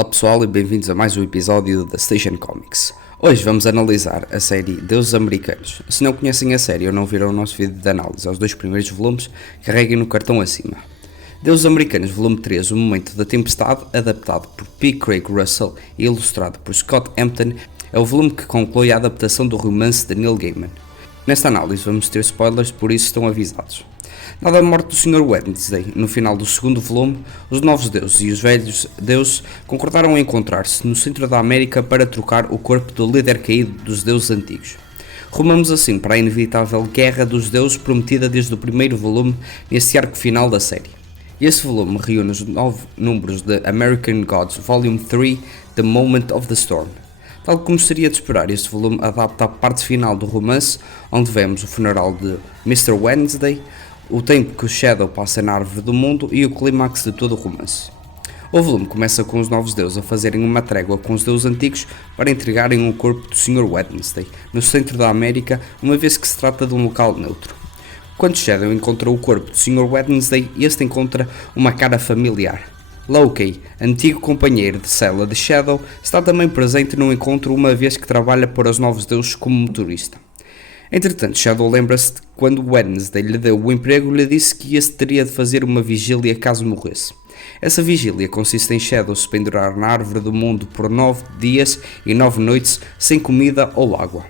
Olá pessoal e bem-vindos a mais um episódio da Station Comics. Hoje vamos analisar a série Deuses Americanos. Se não conhecem a série ou não viram o nosso vídeo de análise aos dois primeiros volumes, carreguem no cartão acima. Deuses Americanos volume 3, O Momento da Tempestade, adaptado por P. Craig Russell e ilustrado por Scott Hampton, é o volume que conclui a adaptação do romance de Neil Gaiman. Nesta análise vamos ter spoilers, por isso estão avisados. Dada a morte do Sr. Wednesday, no final do segundo volume, os novos deuses e os velhos deuses concordaram em encontrar-se no centro da América para trocar o corpo do líder caído dos deuses antigos. Rumamos assim para a inevitável Guerra dos Deuses prometida desde o primeiro volume nesse arco final da série. Esse volume reúne os 9 números de American Gods Volume 3, The Moment of the Storm. Tal como seria de esperar, este volume adapta a parte final do romance, onde vemos o funeral de Mr. Wednesday, o tempo que o Shadow passa na Árvore do Mundo e o clímax de todo o romance. O volume começa com os novos deuses a fazerem uma trégua com os deuses antigos para entregarem o corpo do Sr. Wednesday no centro da América, uma vez que se trata de um local neutro. Quando Shadow encontra o corpo do Sr. Wednesday, este encontra uma cara familiar. Loki, antigo companheiro de cela de Shadow, está também presente no encontro, uma vez que trabalha para os novos deuses como motorista. Entretanto, Shadow lembra-se de quando Wednesday lhe deu o emprego, lhe disse que este teria de fazer uma vigília caso morresse. Essa vigília consiste em Shadow se pendurar na Árvore do Mundo por 9 dias e 9 noites sem comida ou água.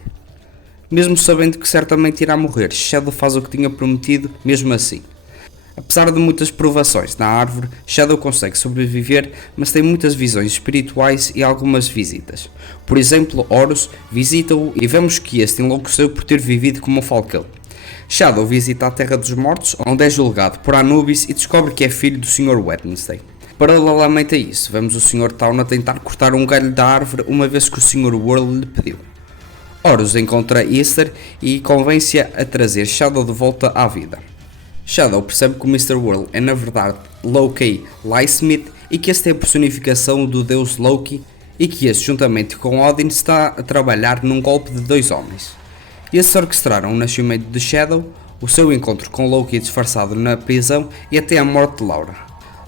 Mesmo sabendo que certamente irá morrer, Shadow faz o que tinha prometido mesmo assim. Apesar de muitas provações na árvore, Shadow consegue sobreviver, mas tem muitas visões espirituais e algumas visitas. Por exemplo, Horus visita-o e vemos que este enlouqueceu por ter vivido como um falcão. Shadow visita a Terra dos Mortos, onde é julgado por Anubis e descobre que é filho do Sr. Wednesday. Paralelamente a isso, vemos o Sr. Town a tentar cortar um galho da árvore, uma vez que o Sr. Whirl lhe pediu. Horus encontra Easter e convence-a a trazer Shadow de volta à vida. Shadow percebe que o Mr. Whirl é na verdade Loki Lysmith e que este é a personificação do deus Loki e que este, juntamente com Odin, está a trabalhar num golpe de 2 homens. Estes orquestraram o nascimento de Shadow, o seu encontro com Loki disfarçado na prisão e até a morte de Laura.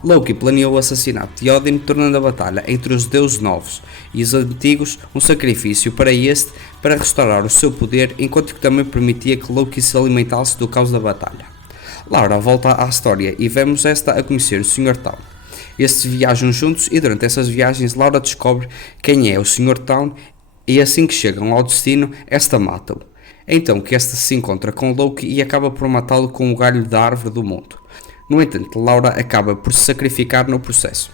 Loki planeou o assassinato de Odin, tornando a batalha entre os deuses novos e os antigos um sacrifício para este para restaurar o seu poder, enquanto que também permitia que Loki se alimentasse do caos da batalha. Laura volta à história e vemos esta a conhecer o Sr. Town. Estes viajam juntos e durante essas viagens Laura descobre quem é o Sr. Town e assim que chegam ao destino, esta mata-o. É então que esta se encontra com Loki e acaba por matá-lo com o galho da Árvore do Mundo. No entanto, Laura acaba por se sacrificar no processo.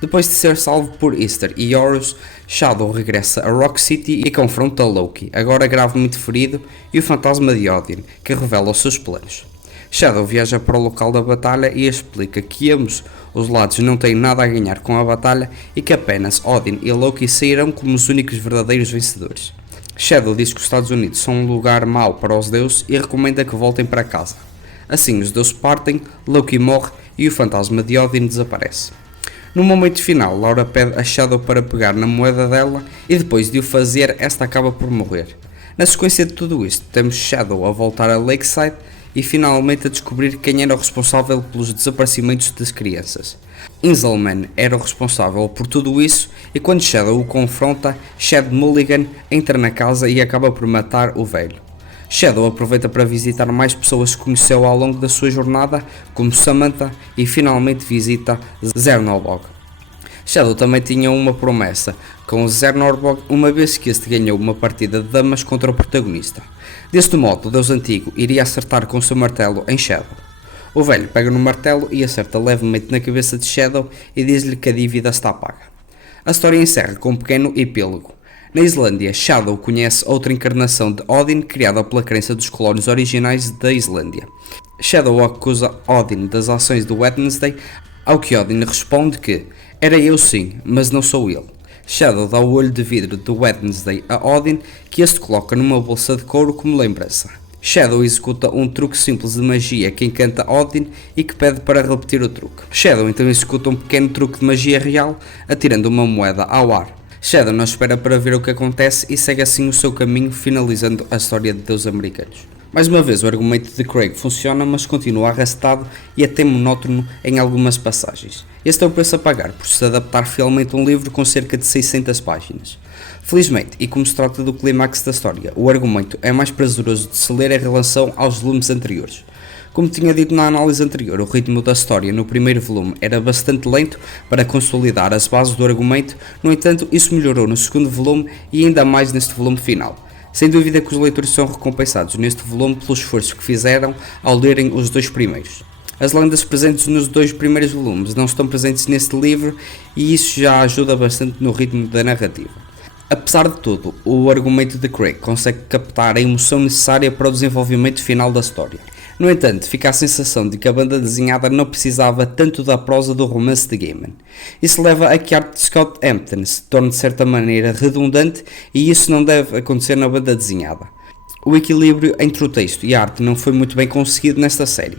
Depois de ser salvo por Easter e Horus, Shadow regressa a Rock City e confronta Loki, agora gravemente ferido, e o fantasma de Odin, que revela os seus planos. Shadow viaja para o local da batalha e explica que ambos os lados não têm nada a ganhar com a batalha e que apenas Odin e Loki sairão como os únicos verdadeiros vencedores. Shadow diz que os Estados Unidos são um lugar mau para os deuses e recomenda que voltem para casa. Assim os deuses partem, Loki morre e o fantasma de Odin desaparece. No momento final, Laura pede a Shadow para pegar na moeda dela e depois de o fazer, esta acaba por morrer. Na sequência de tudo isto, temos Shadow a voltar a Lakeside e finalmente a descobrir quem era o responsável pelos desaparecimentos das crianças. Inzelman era o responsável por tudo isso e quando Shadow o confronta, Chad Mulligan entra na casa e acaba por matar o velho. Shadow aproveita para visitar mais pessoas que conheceu ao longo da sua jornada, como Samantha, e finalmente visita Zernobog. Shadow também tinha uma promessa com Zernobog, uma vez que este ganhou uma partida de damas contra o protagonista. Deste modo, o deus antigo iria acertar com o seu martelo em Shadow. O velho pega no martelo e acerta levemente na cabeça de Shadow e diz-lhe que a dívida está paga. A história encerra com um pequeno epílogo. Na Islândia, Shadow conhece outra encarnação de Odin criada pela crença dos colonos originais da Islândia. Shadow acusa Odin das ações de Wednesday, ao que Odin responde que "era eu sim, mas não sou ele". Shadow dá o olho de vidro de Wednesday a Odin, que este coloca numa bolsa de couro como lembrança. Shadow executa um truque simples de magia que encanta Odin e que pede para repetir o truque. Shadow então executa um pequeno truque de magia real, atirando uma moeda ao ar. Shadow não espera para ver o que acontece e segue assim o seu caminho, finalizando a história de Deuses Americanos. Mais uma vez, o argumento de Craig funciona, mas continua arrastado e até monótono em algumas passagens. Este é o preço a pagar por se adaptar fielmente a um livro com cerca de 600 páginas. Felizmente, e como se trata do clímax da história, o argumento é mais prazeroso de se ler em relação aos volumes anteriores. Como tinha dito na análise anterior, o ritmo da história no primeiro volume era bastante lento para consolidar as bases do argumento, no entanto, isso melhorou no segundo volume e ainda mais neste volume final. Sem dúvida que os leitores são recompensados neste volume pelo esforço que fizeram ao lerem os dois primeiros. As lendas presentes nos dois primeiros volumes não estão presentes neste livro e isso já ajuda bastante no ritmo da narrativa. Apesar de tudo, o argumento de Craig consegue captar a emoção necessária para o desenvolvimento final da história. No entanto, fica a sensação de que a banda desenhada não precisava tanto da prosa do romance de Gaiman. Isso leva a que a arte de Scott Hampton se torne de certa maneira redundante e isso não deve acontecer na banda desenhada. O equilíbrio entre o texto e a arte não foi muito bem conseguido nesta série.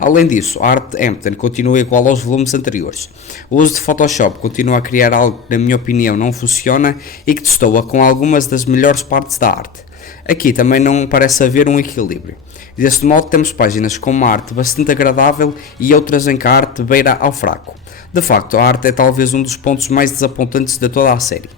Além disso, a arte de Hampton continua igual aos volumes anteriores. O uso de Photoshop continua a criar algo que, na minha opinião, não funciona e que destoa com algumas das melhores partes da arte. Aqui também não parece haver um equilíbrio. Deste modo temos páginas com uma arte bastante agradável e outras em que a arte beira ao fraco. De facto, a arte é talvez um dos pontos mais desapontantes de toda a série.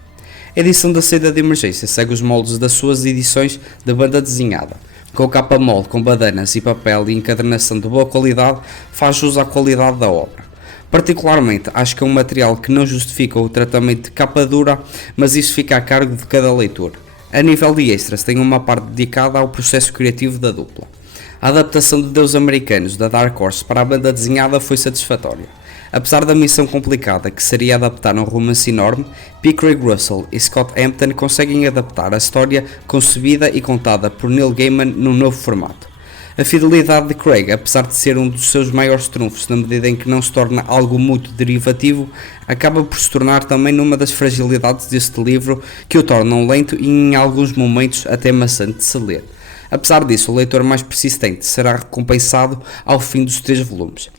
A edição da saída de emergência segue os moldes das suas edições de banda desenhada. Com capa mole, com badanas e papel e encadernação de boa qualidade, faz jus à qualidade da obra. Particularmente, acho que é um material que não justifica o tratamento de capa dura, mas isso fica a cargo de cada leitor. A nível de extras, tem uma parte dedicada ao processo criativo da dupla. A adaptação de Deus Americanos da Dark Horse para a banda desenhada foi satisfatória. Apesar da missão complicada que seria adaptar um romance enorme, P. Craig Russell e Scott Hampton conseguem adaptar a história concebida e contada por Neil Gaiman num novo formato. A fidelidade de Craig, apesar de ser um dos seus maiores trunfos na medida em que não se torna algo muito derivativo, acaba por se tornar também numa das fragilidades deste livro que o tornam lento e em alguns momentos até maçante de se ler. Apesar disso, o leitor mais persistente será recompensado ao fim dos 3 volumes.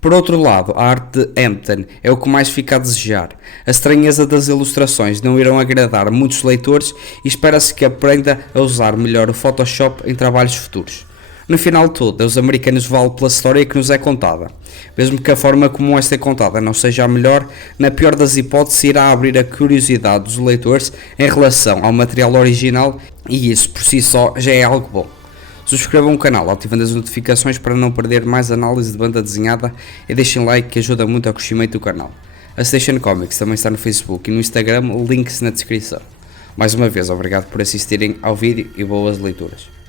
Por outro lado, a arte de Hampton é o que mais fica a desejar. A estranheza das ilustrações não irão agradar muitos leitores e espera-se que aprenda a usar melhor o Photoshop em trabalhos futuros. No final de tudo, Os Americanos vale pela história que nos é contada. Mesmo que a forma como esta é contada não seja a melhor, na pior das hipóteses irá abrir a curiosidade dos leitores em relação ao material original e isso por si só já é algo bom. Subscrevam o canal ativando as notificações para não perder mais análise de banda desenhada e deixem like que ajuda muito ao crescimento do canal. A Station Comics também está no Facebook e no Instagram, links na descrição. Mais uma vez, obrigado por assistirem ao vídeo e boas leituras.